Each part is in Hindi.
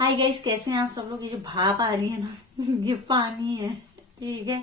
हाय गाइस, कैसे हैं आप सब लोग। ये जो भाप आ रही है ना ये पानी है। ठीक है,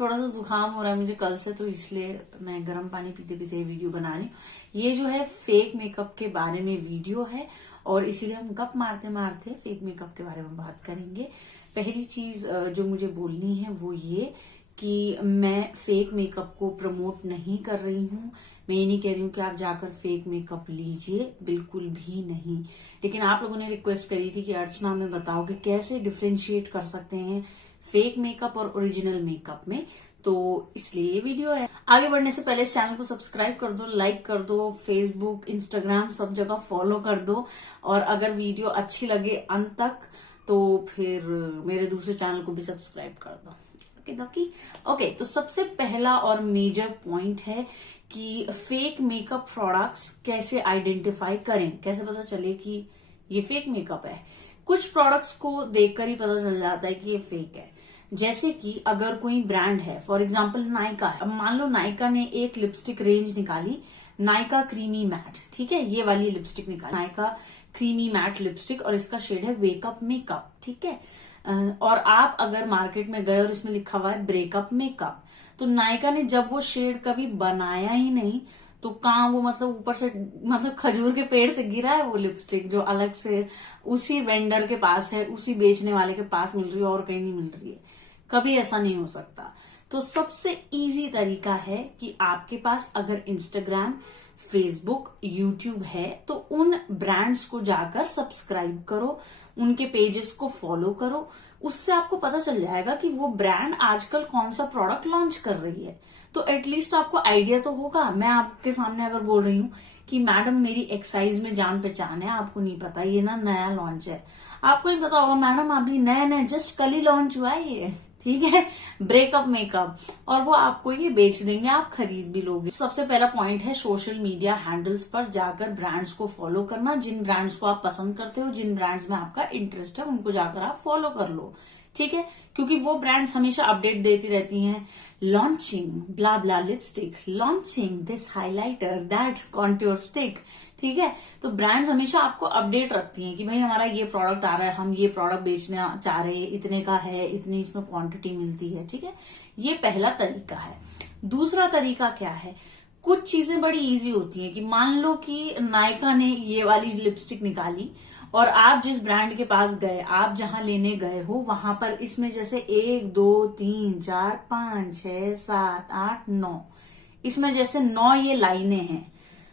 थोड़ा सा जुकाम हो रहा है मुझे कल से, तो इसलिए मैं गर्म पानी पीते पीते वीडियो बना रही हूँ। ये जो है फेक मेकअप के बारे में वीडियो है और इसीलिए हम गप मारते मारते फेक मेकअप के बारे में बात करेंगे। पहली चीज जो मुझे बोलनी है वो ये कि मैं फेक मेकअप को प्रमोट नहीं कर रही हूँ। मैं ये नहीं कह रही हूँ कि आप जाकर फेक मेकअप लीजिए, बिल्कुल भी नहीं। लेकिन आप लोगों ने रिक्वेस्ट करी थी कि अर्चना में बताओ कि कैसे डिफरेंशिएट कर सकते हैं फेक मेकअप और ओरिजिनल मेकअप में, तो इसलिए ये वीडियो है। आगे बढ़ने से पहले इस चैनल को सब्सक्राइब कर दो, लाइक कर दो, फेसबुक, इंस्टाग्राम सब जगह फॉलो कर दो। और अगर वीडियो अच्छी लगे अंत तक तो फिर मेरे दूसरे चैनल को भी सब्सक्राइब कर दो। ओके, तो सबसे पहला और मेजर पॉइंट है कि फेक मेकअप प्रोडक्ट्स कैसे आइडेंटिफाई करें, कैसे पता चले कि ये फेक मेकअप है। कुछ प्रोडक्ट्स को देखकर ही पता चल जाता है कि ये फेक है। जैसे कि अगर कोई ब्रांड है, फॉर एग्जांपल नायका है। अब मान लो नायका ने एक लिपस्टिक रेंज निकाली, नायका क्रीमी मैट। ठीक है, ये वाली लिपस्टिक निकाली, नायका क्रीमी मैट लिपस्टिक, और इसका शेड है वेकअप मेकअप। ठीक है, और आप अगर मार्केट में गए और इसमें लिखा हुआ है ब्रेकअप मेकअप, तो नायका ने जब वो शेड कभी बनाया ही नहीं, तो कहाँ वो मतलब ऊपर से मतलब खजूर के पेड़ से गिरा है वो लिपस्टिक, जो अलग से उसी वेंडर के पास है, उसी बेचने वाले के पास मिल रही है और कहीं नहीं मिल रही है। कभी ऐसा नहीं हो सकता। तो सबसे इजी तरीका है कि आपके पास अगर इंस्टाग्राम, फेसबुक, यूट्यूब है तो उन ब्रांड्स को जाकर सब्सक्राइब करो, उनके पेजेस को फॉलो करो। उससे आपको पता चल जाएगा कि वो ब्रांड आजकल कौन सा प्रोडक्ट लॉन्च कर रही है, तो एटलीस्ट आपको आइडिया तो होगा। मैं आपके सामने अगर बोल रही हूँ कि मैडम मेरी एक्साइज में जान पहचान है, आपको नहीं पता ये ना नया लॉन्च है, आपको नहीं पता होगा मैडम अभी नया नया जस्ट कल ही लॉन्च हुआ है ये, ठीक है, ब्रेकअप मेकअप, और वो आपको ये बेच देंगे, आप खरीद भी लोगे। सबसे पहला पॉइंट है सोशल मीडिया हैंडल्स पर जाकर ब्रांड्स को फॉलो करना। जिन ब्रांड्स को आप पसंद करते हो, जिन ब्रांड्स में आपका इंटरेस्ट है, उनको जाकर आप फॉलो कर लो। ठीक है, क्योंकि वो ब्रांड्स हमेशा अपडेट देती रहती हैं, launching blah blah lipstick, launching this highlighter, that contour stick. ठीक है, तो ब्रांड्स हमेशा आपको अपडेट रखती हैं कि भाई हमारा ये प्रोडक्ट आ रहा है, हम ये प्रोडक्ट बेचना चाह रहे हैं, इतने का है, इतनी इसमें क्वांटिटी मिलती है। ठीक है, ये पहला तरीका है। दूसरा तरीका क्या है, कुछ चीजें बड़ी इजी होती हैं कि मान लो कि नायका ने ये वाली लिपस्टिक निकाली और आप जिस ब्रांड के पास गए, आप जहां लेने गए हो वहां पर इसमें जैसे 1 2 3 4 5 6 7 8 9, इसमें जैसे 9 ये लाइनें हैं,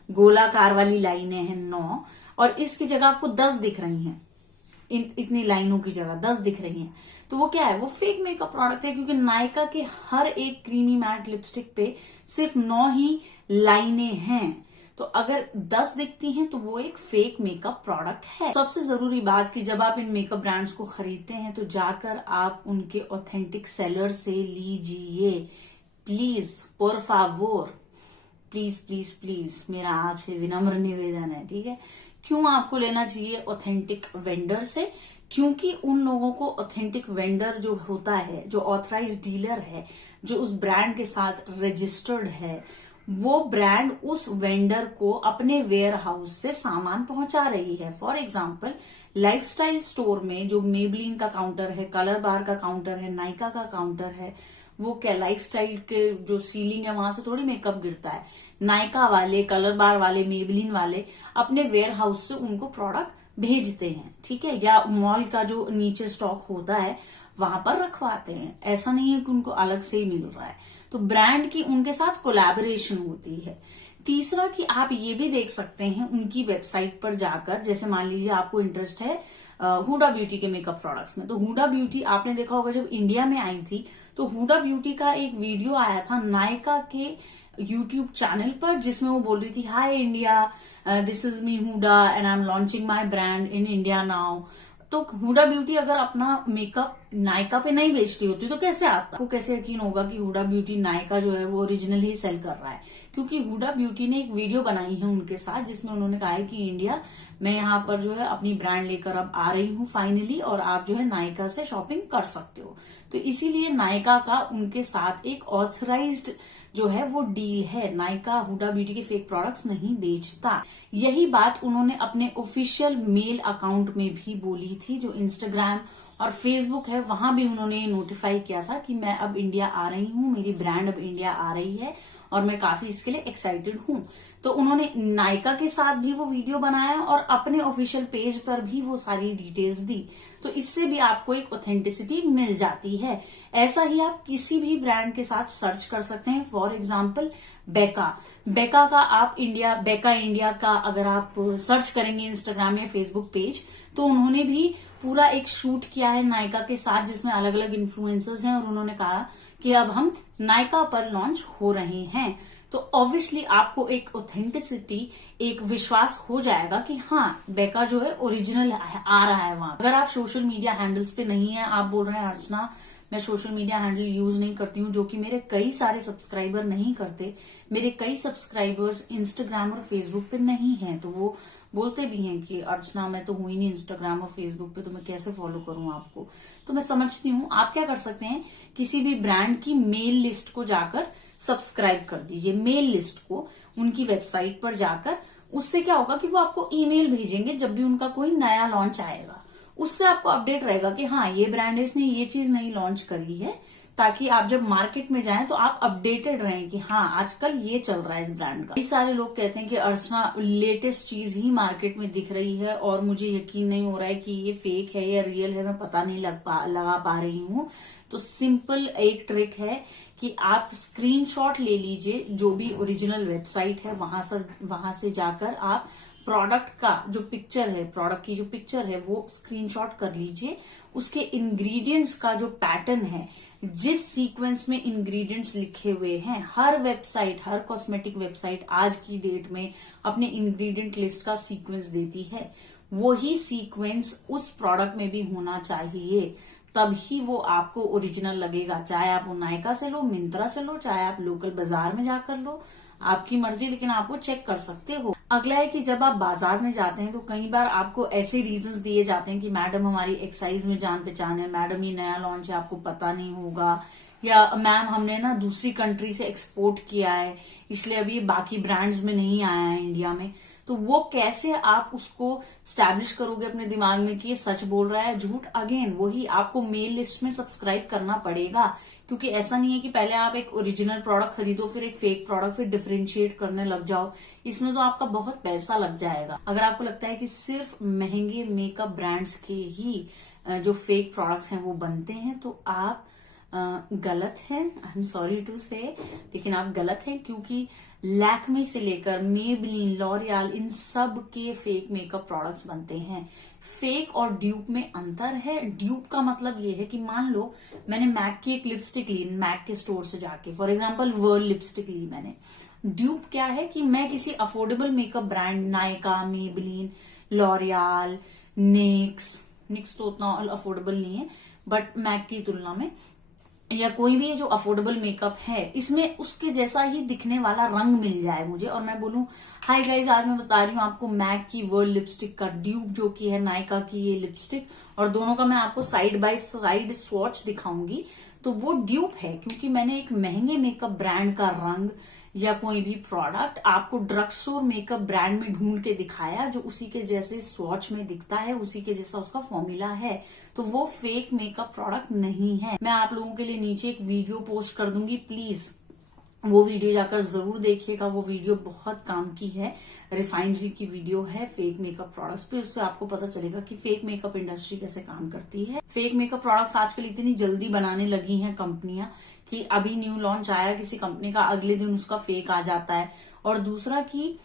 गोलाकार वाली लाइनें हैं 9, और इसकी जगह आपको 10 दिख रही हैं। इतनी लाइनों की जगह 10 दिख रही हैं, तो वो क्या है, वो फेक मेकअप प्रोडक्ट है, क्योंकि नायका के हर एक क्रीमी मैट लिपस्टिक पे सिर्फ 9 ही लाइनें हैं। तो अगर 10 दिखती हैं तो वो एक फेक मेकअप प्रोडक्ट है। सबसे जरूरी बात कि जब आप इन मेकअप ब्रांड्स को खरीदते हैं तो जाकर आप उनके ऑथेंटिक सेलर से लीजिए, please, por favor, please please please, मेरा आपसे विनम्र निवेदन है। ठीक है, क्यों आपको लेना चाहिए ऑथेंटिक वेंडर से, क्योंकि उन लोगों को ऑथेंटिक वेंडर जो होता है, जो ऑथराइज डीलर है, जो उस ब्रांड के साथ रजिस्टर्ड है, वो ब्रांड उस वेंडर को अपने वेयर हाउस से सामान पहुंचा रही है। फॉर एग्जाम्पल, लाइफस्टाइल स्टोर में जो मेबलिन का काउंटर है, कलर बार का काउंटर है, नायका का काउंटर है, वो क्या लाइफस्टाइल के जो सीलिंग है वहां से थोड़ी मेकअप गिरता है। नायका वाले, कलर बार वाले, मेबलिन वाले अपने वेयर हाउस से उनको प्रोडक्ट भेजते हैं। ठीक है, या मॉल का जो नीचे स्टॉक होता है वहां पर रखवाते हैं। ऐसा नहीं है कि उनको अलग से ही मिल रहा है, तो ब्रांड की उनके साथ कोलैबोरेशन होती है। तीसरा कि आप ये भी देख सकते हैं उनकी वेबसाइट पर जाकर, जैसे मान लीजिए आपको इंटरेस्ट है हुडा ब्यूटी के मेकअप प्रोडक्ट्स में, तो हुडा ब्यूटी आपने देखा होगा जब इंडिया में आई थी तो हुडा ब्यूटी का एक वीडियो आया था नायका के यूट्यूब चैनल पर, जिसमें वो बोल रही थी, hi India, this is me Huda and I am launching my brand in India now. तो हुडा ब्यूटी अगर अपना मेकअप नायका पे नहीं बेचती होती तो कैसे आता? आपको कैसे यकीन होगा कि हुडा ब्यूटी नायका जो है वो ओरिजिनल ही सेल कर रहा है? क्योंकि हुडा ब्यूटी ने एक वीडियो बनाई है उनके साथ जिसमें उन्होंने कहा है कि इंडिया मैं यहाँ पर जो है अपनी ब्रांड लेकर अब आ रही हूँ फाइनली, और आप जो है नायका से शॉपिंग कर सकते हो। तो इसीलिए नायका का उनके साथ एक ऑथराइज्ड जो है वो डील है। नायका हुडा ब्यूटी के फेक प्रोडक्ट्स नहीं बेचता। यही बात उन्होंने अपने ऑफिशियल मेल अकाउंट में भी बोली थी, जो इंस्टाग्राम और फेसबुक है वहां भी उन्होंने नोटिफाई किया था कि मैं अब इंडिया आ रही हूँ, मेरी ब्रांड अब इंडिया आ रही है और मैं काफी इसके लिए एक्साइटेड हूँ। तो उन्होंने नायका के साथ भी वो वीडियो बनाया और अपने ऑफिशियल पेज पर भी वो सारी डिटेल्स दी। तो इससे भी आपको एक ऑथेंटिसिटी मिल जाती है। ऐसा ही आप किसी भी ब्रांड के साथ सर्च कर सकते हैं। फॉर एग्जाम्पल बेका का आप बेका इंडिया का अगर आप सर्च करेंगे इंस्टाग्राम या फेसबुक पेज, तो उन्होंने भी पूरा एक शूट किया है नायका के साथ जिसमें अलग अलग इन्फ्लुएंसर्स हैं, और उन्होंने कहा कि अब हम नायका पर लॉन्च हो रहे हैं। तो ऑब्वियसली आपको एक ऑथेंटिसिटी, एक विश्वास हो जाएगा कि हाँ बेका जो है ओरिजिनल आ रहा है वहां। अगर आप सोशल मीडिया हैंडल्स पे नहीं है, आप बोल रहे हैं अर्चना मैं सोशल मीडिया हैंडल यूज नहीं करती हूँ, जो कि मेरे कई सारे सब्सक्राइबर नहीं करते। मेरे कई सब्सक्राइबर्स इंस्टाग्राम और फेसबुक पे नहीं हैं, तो वो बोलते भी हैं कि अर्चना मैं तो हुई नहीं इंस्टाग्राम और फेसबुक पे, तो मैं कैसे फॉलो करूं आपको। तो मैं समझती हूँ आप क्या कर सकते हैं, किसी भी ब्रांड की मेल लिस्ट को जाकर सब्सक्राइब कर दीजिए। मेल लिस्ट को उनकी वेबसाइट पर जाकर, उससे क्या होगा कि वो आपको ईमेल भेजेंगे जब भी उनका कोई नया लॉन्च आएगा। उससे आपको अपडेट रहेगा कि हाँ ये ब्रांड इसने ये चीज नई लॉन्च करी है, ताकि आप जब मार्केट में जाएं तो आप अपडेटेड रहें कि हाँ आजकल ये चल रहा है इस ब्रांड का। कई सारे लोग कहते हैं कि अर्चना लेटेस्ट चीज ही मार्केट में दिख रही है और मुझे यकीन नहीं हो रहा है कि ये फेक है या रियल है, मैं पता नहीं लगा पा रही हूँ। तो सिंपल एक ट्रिक है कि आप स्क्रीनशॉट ले लीजिए, जो भी ओरिजिनल वेबसाइट है वहां से जाकर आप प्रोडक्ट का जो पिक्चर है, प्रोडक्ट की जो पिक्चर है वो स्क्रीनशॉट कर लीजिए। उसके इंग्रेडिएंट्स का जो पैटर्न है, जिस सीक्वेंस में इंग्रेडिएंट्स लिखे हुए हैं, हर वेबसाइट, हर कॉस्मेटिक वेबसाइट आज की डेट में अपने इंग्रेडिएंट लिस्ट का सीक्वेंस देती है, वही सीक्वेंस उस प्रोडक्ट में भी होना चाहिए, तभी वो आपको ओरिजिनल लगेगा। चाहे आप वो नायका से लो, मिंत्रा से लो, चाहे आप लोकल बाजार में जाकर लो, आपकी मर्जी, लेकिन आप वो चेक कर सकते हो। अगला है कि जब आप बाजार में जाते हैं तो कई बार आपको ऐसे रीजंस दिए जाते हैं कि मैडम हमारी एक्साइज में जान पहचान है, मैडम ये नया लॉन्च है आपको पता नहीं होगा, या मैम हमने ना दूसरी कंट्री से एक्सपोर्ट किया है इसलिए अभी बाकी ब्रांड्स में नहीं आया है इंडिया में। तो वो कैसे आप उसको स्टैब्लिश करोगे अपने दिमाग में कि ये सच बोल रहा है झूठ? अगेन वही आपको मेल लिस्ट में सब्सक्राइब करना पड़ेगा, क्योंकि ऐसा नहीं है कि पहले आप एक ओरिजिनल प्रोडक्ट खरीदो फिर एक फेक प्रोडक्ट फिर डिफरेंशिएट करने लग जाओ। इसमें तो आपका बहुत पैसा लग जाएगा। अगर आपको लगता है कि सिर्फ महंगे मेकअप ब्रांड्स के ही जो फेक प्रोडक्ट्स हैं वो बनते हैं, तो आप गलत है। आई एम सॉरी टू से, लेकिन आप गलत हैं, क्योंकि लैक्मे से लेकर मेबलिन, लॉरियल, इन सब के फेक मेकअप प्रोडक्ट्स बनते हैं। फेक और ड्यूप में अंतर है। ड्यूप का मतलब ये है कि मान लो मैंने मैक की एक लिपस्टिक ली, मैक के स्टोर से जाके, फॉर एग्जांपल वर्ल्ड लिपस्टिक ली मैंने। ड्यूप क्या है कि मैं किसी affordable makeup brand, Nykaa, Maybelline, L'Oreal, Nyx तो उतना अफोर्डेबल नहीं है बट मैक की तुलना में, या कोई भी जो अफोर्डेबल मेकअप है, इसमें उसके जैसा ही दिखने वाला रंग मिल जाए मुझे, और मैं बोलूं हाय गाइज आज मैं बता रही हूँ आपको मैक की वर्ल्ड लिपस्टिक का ड्यूप जो कि है नायका की ये लिपस्टिक, और दोनों का मैं आपको साइड बाय साइड स्वॉच दिखाऊंगी, तो वो ड्यूप है क्योंकि मैंने एक महंगे मेकअप ब्रांड का रंग या कोई भी प्रोडक्ट आपको ड्रग स्टोर मेकअप ब्रांड में ढूंढ के दिखाया जो उसी के जैसे स्वॉच में दिखता है, उसी के जैसा उसका फॉर्मूला है, तो वो फेक मेकअप प्रोडक्ट नहीं है। मैं आप लोगों के लिए नीचे एक वीडियो पोस्ट कर दूंगी, प्लीज वो वीडियो जाकर जरूर देखिएगा। वो वीडियो बहुत काम की है, रिफाइनरी की वीडियो है फेक मेकअप प्रोडक्ट्स पे। उससे आपको पता चलेगा कि फेक मेकअप इंडस्ट्री कैसे काम करती है। फेक मेकअप प्रोडक्ट्स आजकल इतनी जल्दी बनाने लगी हैं कंपनियां कि अभी न्यू लॉन्च आया किसी कंपनी का, अगले दिन उसका फेक आ जाता है। और दूसरा कि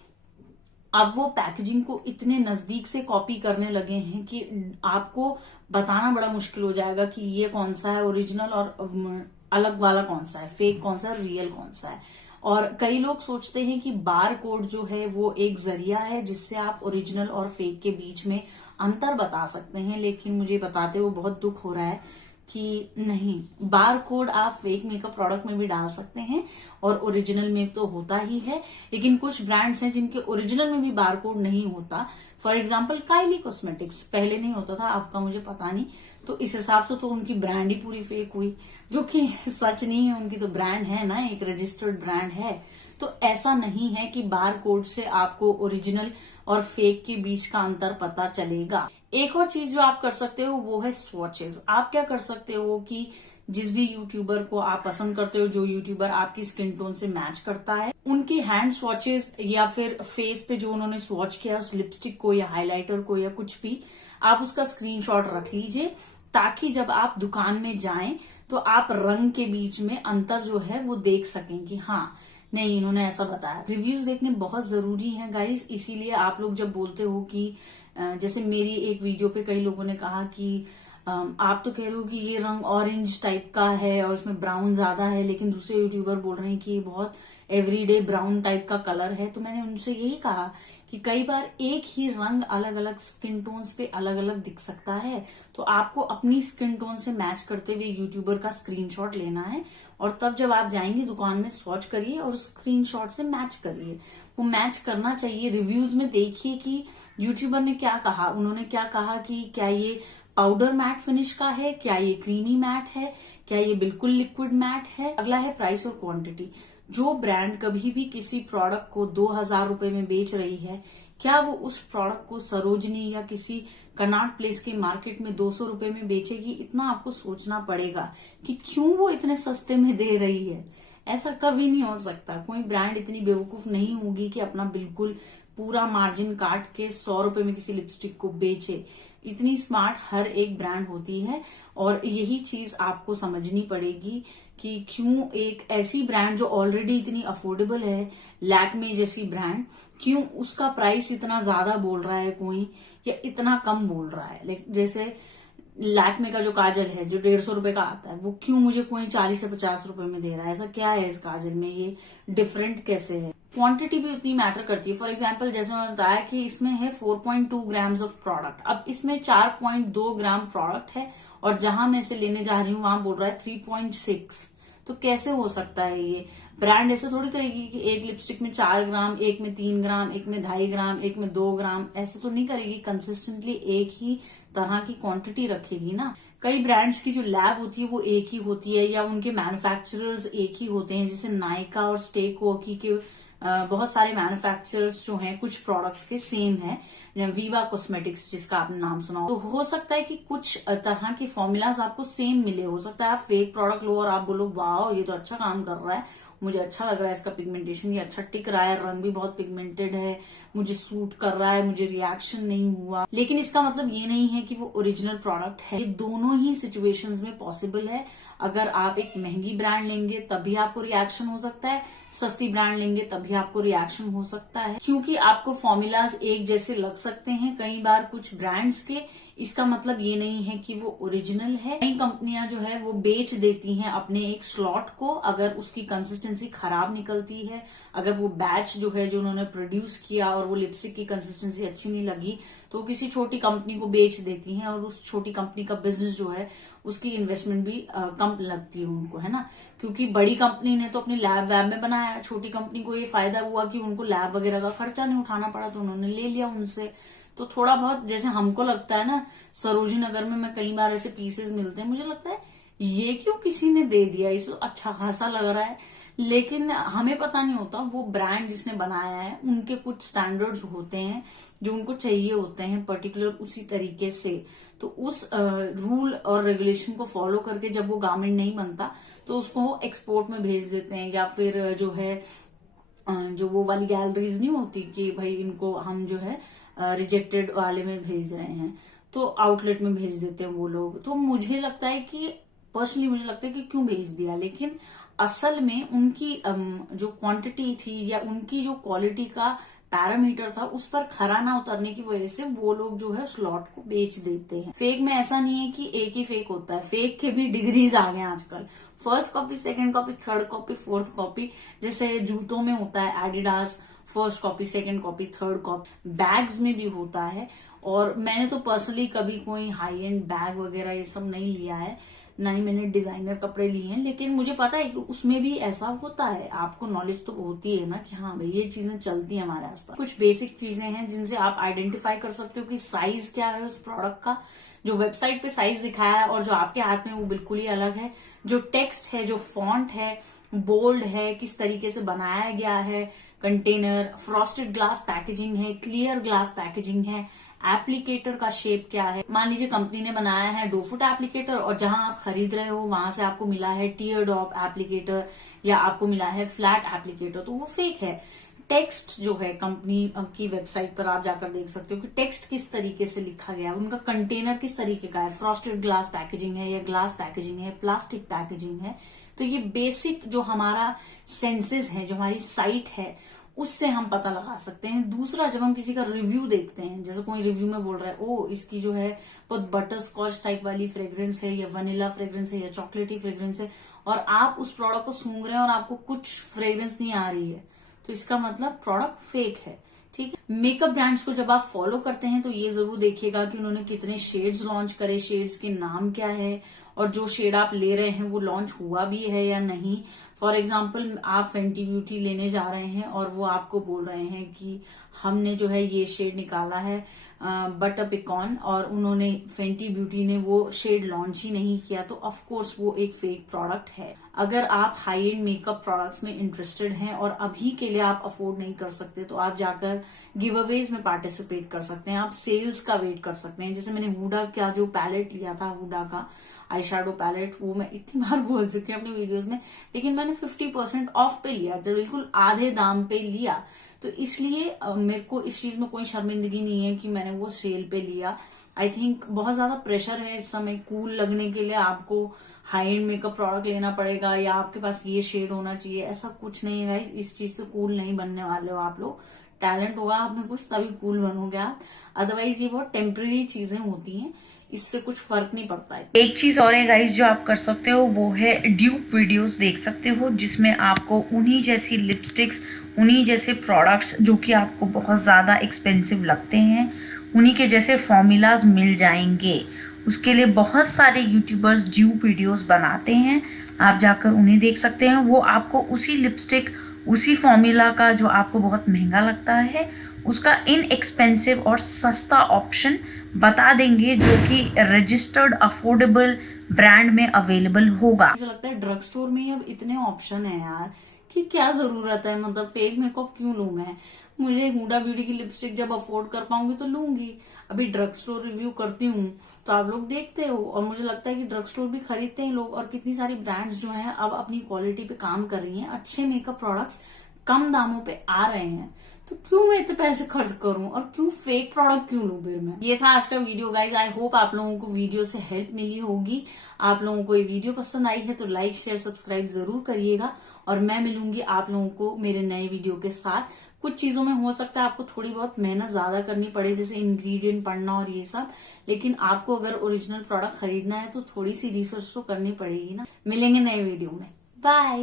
अब वो पैकेजिंग को इतने नजदीक से कॉपी करने लगे हैं कि आपको बताना बड़ा मुश्किल हो जाएगा कि ये कौन सा है ओरिजिनल और अलग वाला कौन सा है, फेक कौन सा है, रियल कौन सा है। और कई लोग सोचते हैं कि बार कोड जो है वो एक जरिया है जिससे आप ओरिजिनल और फेक के बीच में अंतर बता सकते हैं, लेकिन मुझे बताते हुए बहुत दुख हो रहा है कि नहीं, बार कोड आप फेक मेकअप प्रोडक्ट में भी डाल सकते हैं और ओरिजिनल में तो होता ही है, लेकिन कुछ ब्रांड्स हैं जिनके ओरिजिनल में भी बार कोड नहीं होता। फॉर एग्जाम्पल काइली कॉस्मेटिक्स, पहले नहीं होता था, आपका मुझे पता नहीं, तो इस हिसाब से तो उनकी ब्रांड ही पूरी फेक हुई, जो कि सच नहीं है। उनकी तो ब्रांड है ना, एक रजिस्टर्ड ब्रांड है। तो ऐसा नहीं है कि बार कोड से आपको ओरिजिनल और फेक के बीच का अंतर पता चलेगा। एक और चीज जो आप कर सकते हो वो है स्वॉचेस। आप क्या कर सकते हो कि जिस भी यूट्यूबर को आप पसंद करते हो, जो यूट्यूबर आपकी स्किन टोन से मैच करता है, उनके हैंड स्वॉचेस या फिर फेस पे जो उन्होंने स्वॉच किया उस लिपस्टिक को या हाइलाइटर को या कुछ भी, आप उसका स्क्रीनशॉट रख लीजिए, ताकि जब आप दुकान में जाएं तो आप रंग के बीच में अंतर जो है वो देख सकें कि हाँ नहीं, इन्होंने ऐसा बताया। रिव्यूज देखने बहुत जरूरी हैं गाइस, इसीलिए आप लोग जब बोलते हो कि जैसे मेरी एक वीडियो पे कई लोगों ने कहा कि आप तो कह रहे हो कि ये रंग ऑरेंज टाइप का है और इसमें ब्राउन ज्यादा है, लेकिन दूसरे यूट्यूबर बोल रहे हैं कि ये बहुत एवरीडे ब्राउन टाइप का कलर है। तो मैंने उनसे यही कहा कि कई बार एक ही रंग अलग अलग स्किन टोन्स पे अलग अलग दिख सकता है, तो आपको अपनी स्किन टोन से मैच करते हुए यूट्यूबर का स्क्रीनशॉट लेना है और तब जब आप जाएंगे दुकान में स्वॉच करिए और स्क्रीनशॉट से मैच करिए। वो मैच करना चाहिए। रिव्यूज में देखिए कि यूट्यूबर ने क्या कहा, उन्होंने क्या कहा कि क्या ये पाउडर मैट फिनिश का है, क्या ये क्रीमी मैट है, क्या ये बिल्कुल लिक्विड मैट है। अगला है प्राइस और क्वांटिटी। जो ब्रांड कभी भी किसी प्रोडक्ट को 2000 रुपए में बेच रही है, क्या वो उस प्रोडक्ट को सरोजनी या किसी कनॉट प्लेस के मार्केट में 200 रुपए में बेचेगी? इतना आपको सोचना पड़ेगा कि क्यों वो इतने सस्ते में दे रही है। ऐसा कभी नहीं हो सकता। कोई ब्रांड इतनी बेवकूफ नहीं होगी कि अपना बिल्कुल पूरा मार्जिन काट के 100 रुपए में किसी लिपस्टिक को बेचे। इतनी स्मार्ट हर एक ब्रांड होती है और यही चीज आपको समझनी पड़ेगी कि क्यों एक ऐसी ब्रांड जो ऑलरेडी इतनी अफोर्डेबल है, लैक्मे जैसी ब्रांड, क्यों उसका प्राइस इतना ज्यादा बोल रहा है कोई, या इतना कम बोल रहा है। जैसे लैक्मे का जो काजल है जो 150 रुपए का आता है, वो क्यों मुझे कोई 40 से 50 रुपए में दे रहा है? ऐसा क्या है इस काजल में, ये डिफरेंट कैसे है? क्वांटिटी भी उतनी मैटर करती है। फॉर एग्जांपल जैसे मैंने बताया कि इसमें है 4.2 ग्राम्स ऑफ प्रोडक्ट, अब इसमें 4.2 ग्राम प्रोडक्ट है और जहां मैं इसे लेने जा रही हूँ वहां बोल रहा है 3.6। तो कैसे हो सकता है? ये ब्रांड ऐसे थोड़ी करेगी कि एक लिपस्टिक में 4 ग्राम, एक में 3 ग्राम, एक में 2.5 ग्राम, एक में 2 ग्राम, ऐसे तो नहीं करेगी। कंसिस्टेंटली एक ही तरह की क्वांटिटी रखेगी ना। कई ब्रांड्स की जो लैब होती है वो एक ही होती है या उनके मैन्युफैक्चरर्स एक ही होते हैं। जैसे नायका और स्टेकोकी के बहुत सारे मैन्युफैक्चरर्स जो हैं कुछ प्रोडक्ट्स के सेम है। वीवा कॉस्मेटिक्स जिसका आपने नाम सुना हो, तो हो सकता है कि कुछ तरह के फॉर्मूलाज आपको सेम मिले। हो सकता है आप फेक प्रोडक्ट लो और आप बोलो वाओ ये तो अच्छा काम कर रहा है, मुझे अच्छा लग रहा है, इसका पिगमेंटेशन ये अच्छा टिक रहा है, रंग भी बहुत पिगमेंटेड है, मुझे सूट कर रहा है, मुझे रिएक्शन नहीं हुआ। लेकिन इसका मतलब ये नहीं है कि वो ओरिजिनल प्रोडक्ट है। ये दोनों ही सिचुएशंस में पॉसिबल है। अगर आप एक महंगी ब्रांड लेंगे तभी आपको रिएक्शन हो सकता है, सस्ती ब्रांड लेंगे तभी आपको रिएक्शन हो सकता है, क्योंकि आपको फॉर्मूलाज एक जैसे लग सकते हैं कई बार कुछ ब्रांड्स के। इसका मतलब ये नहीं है कि वो ओरिजिनल है। कई कंपनियां जो है वो बेच देती हैं अपने एक स्लॉट को, अगर उसकी कंसिस्टेंसी खराब निकलती है, अगर वो बैच जो है जो उन्होंने प्रोड्यूस किया और वो लिपस्टिक की कंसिस्टेंसी अच्छी नहीं लगी तो वो किसी छोटी कंपनी को बेच देती हैं और उस छोटी कंपनी का बिजनेस जो है उसकी इन्वेस्टमेंट भी कम लगती है उनको, है ना। क्योंकि बड़ी कंपनी ने तो अपनी लैब वैब में बनाया, छोटी कंपनी को ये फायदा हुआ कि उनको लैब वगैरह का खर्चा नहीं उठाना पड़ा तो उन्होंने ले लिया उनसे। तो थोड़ा बहुत जैसे हमको लगता है ना, सरोजी नगर में मैं कई बार ऐसे पीसेस मिलते हैं, मुझे लगता है ये क्यों किसी ने दे दिया, इसको अच्छा खासा लग रहा है, लेकिन हमें पता नहीं होता वो ब्रांड जिसने बनाया है उनके कुछ स्टैंडर्ड्स होते हैं जो उनको चाहिए होते हैं पर्टिकुलर उसी तरीके से। तो उस रूल और रेगुलेशन को फॉलो करके जब वो गारमेंट नहीं बनता तो उसको एक्सपोर्ट में भेज देते हैं, या फिर जो है जो वो वाली गैलरीज नहीं होती कि भाई इनको हम जो है रिजेक्टेड वाले में भेज रहे हैं तो आउटलेट में भेज देते हैं वो लोग। तो मुझे लगता है कि पर्सनली मुझे लगता है कि क्यों भेज दिया, लेकिन असल में उनकी जो क्वांटिटी थी या उनकी जो क्वालिटी का पैरामीटर था उस पर खरा ना उतरने की वजह से वो लोग जो है स्लॉट को बेच देते हैं। फेक में ऐसा नहीं है कि एक ही फेक होता है, फेक के भी डिग्रीज आ गए आजकल। First copy, second copy, third copy, fourth copy. जैसे जूतों में होता है Adidas first copy, second copy, third copy. Bags में भी होता है, और मैंने तो पर्सनली कभी कोई हाई एंड बैग वगैरह ये सब नहीं लिया है। ना ही मैंने डिजाइनर कपड़े लिए हैं, लेकिन मुझे पता है कि उसमें भी ऐसा होता है। आपको नॉलेज तो होती है ना कि हाँ भाई ये चीजें चलती हैं हमारे आसपास। कुछ बेसिक चीजें हैं जिनसे आप आइडेंटिफाई कर सकते हो कि साइज क्या है उस प्रोडक्ट का। जो वेबसाइट पे साइज दिखाया है और जो आपके हाथ में वो बिल्कुल ही अलग है। जो टेक्स्ट है, जो फॉन्ट है, बोल्ड है, किस तरीके से बनाया गया है, कंटेनर, फ्रॉस्टेड ग्लास पैकेजिंग है, क्लियर ग्लास पैकेजिंग है, एप्लीकेटर का शेप क्या है। मान लीजिए कंपनी ने बनाया है 2 फुट एप्लीकेटर और जहां आप खरीद रहे हो वहां से आपको मिला है टीयर डॉप एप्लीकेटर या आपको मिला है फ्लैट एप्लीकेटर, तो वो फेक है। टेक्स्ट जो है कंपनी की वेबसाइट पर आप जाकर देख सकते हो कि टेक्स्ट किस तरीके से लिखा गया है, उनका कंटेनर किस तरीके का है, फ्रॉस्टेड ग्लास पैकेजिंग है या ग्लास पैकेजिंग है, प्लास्टिक पैकेजिंग है। तो ये बेसिक जो हमारा सेंसेस है, जो हमारी साइट है, उससे हम पता लगा सकते हैं। दूसरा, जब हम किसी का रिव्यू देखते हैं, जैसे कोई रिव्यू में बोल रहा है ओ इसकी जो है बहुत बटर स्कॉच टाइप वाली फ्रेग्रेंस है या वनीला फ्रेग्रेंस है या चॉकलेटी फ्रेग्रेंस है, और आप उस प्रोडक्ट को सूंघ रहे हैं और आपको कुछ फ्रेग्रेंस नहीं आ रही है, तो इसका मतलब प्रोडक्ट फेक है। ठीक है। मेकअप ब्रांड्स को जब आप फॉलो करते हैं तो ये जरूर देखिएगा कि उन्होंने कितने शेड्स लॉन्च करे, शेड्स के नाम क्या है, और जो शेड आप ले रहे हैं वो लॉन्च हुआ भी है या नहीं। फॉर एग्जाम्पल आप फेंटी ब्यूटी लेने जा रहे हैं और वो आपको बोल रहे हैं कि हमने जो है ये शेड निकाला है बटर पिकॉन, और उन्होंने फेंटी ब्यूटी ने वो शेड लॉन्च ही नहीं किया, तो ऑफ कोर्स वो एक फेक प्रोडक्ट है। अगर आप हाई एंड मेकअप प्रोडक्ट्स में इंटरेस्टेड हैं और अभी के लिए आप अफोर्ड नहीं कर सकते, तो आप जाकर गिव अवेज में पार्टिसिपेट कर सकते हैं, आप सेल्स का वेट कर सकते हैं। जैसे मैंने हुडा का जो पैलेट लिया था, हुडा का आई शैडो पैलेट, वो मैं इतनी बार बोल चुकी हूँ अपनी वीडियोस में, लेकिन मैंने 50% ऑफ पे लिया, जो बिल्कुल आधे दाम पे लिया, तो इसलिए मेरे को इस चीज में कोई शर्मिंदगी नहीं है कि मैंने वो सेल पे लिया। आई थिंक बहुत ज्यादा प्रेशर है इस समय कूल लगने के लिए, आपको हाई एंड मेकअप प्रोडक्ट लेना पड़ेगा या आपके पास ये शेड होना चाहिए, ऐसा कुछ नहीं है गाइस। इस चीज से कूल नहीं बनने वाले हो आप लोग। टैलेंट होगा आप में कुछ तभी कूल बनोगे आप, अदरवाइज ये बहुत टेम्पररी चीजें होती हैं, इससे कुछ फर्क नहीं पड़ता है। एक चीज और है गाइस जो आप कर सकते हो, वो है ड्यूप वीडियोस देख सकते हो, जिसमें आपको उन्हीं जैसी लिपस्टिक्स, उन्हीं जैसे प्रोडक्ट्स जो कि आपको बहुत ज़्यादा एक्सपेंसिव लगते हैं, उन्हीं के जैसे फॉर्मूलाज मिल जाएंगे। उसके लिए बहुत सारे यूट्यूबर्स ड्यूप वीडियोस बनाते हैं, आप जाकर उन्हें देख सकते हैं। वो आपको उसी लिपस्टिक, उसी फॉर्मूला का जो आपको बहुत महंगा लगता है, उसका इनएक्सपेंसिव और सस्ता ऑप्शन बता देंगे, जो कि रजिस्टर्ड अफोर्डेबल ब्रांड में अवेलेबल होगा। मुझे लगता है ड्रग स्टोर में ही अब इतने ऑप्शन है यार कि क्या जरूरत है, मतलब फेक मेकअप क्यों लूं मैं। मुझे हुडा ब्यूटी की लिपस्टिक जब अफोर्ड कर पाऊंगी तो लूंगी। अभी ड्रग स्टोर रिव्यू करती हूँ तो आप लोग देखते हो, और मुझे लगता है कि ड्रग स्टोर भी खरीदते हैं लोग, और कितनी सारी ब्रांड्स जो हैं अब अपनी क्वालिटी पे काम कर रही हैं, अच्छे मेकअप प्रोडक्ट्स कम दामों पे आ रहे हैं, तो क्यों मैं इतने पैसे खर्च करूं और क्यों फेक प्रोडक्ट क्यों लूं फिर मैं। ये था आज का वीडियो गाइज। आई होप आप लोगों को वीडियो से हेल्प मिली होगी। आप लोगों को ये वीडियो पसंद आई है तो लाइक शेयर सब्सक्राइब जरूर करिएगा, और मैं मिलूंगी आप लोगों को मेरे नए वीडियो के साथ। कुछ चीजों में हो सकता है आपको थोड़ी बहुत मेहनत ज्यादा करनी पड़े, जैसे इंग्रेडिएंट पढ़ना और ये सब, लेकिन आपको अगर ओरिजिनल प्रोडक्ट खरीदना है तो थोड़ी सी रिसर्च तो करनी पड़ेगी ना। मिलेंगे नए वीडियो में, बाय।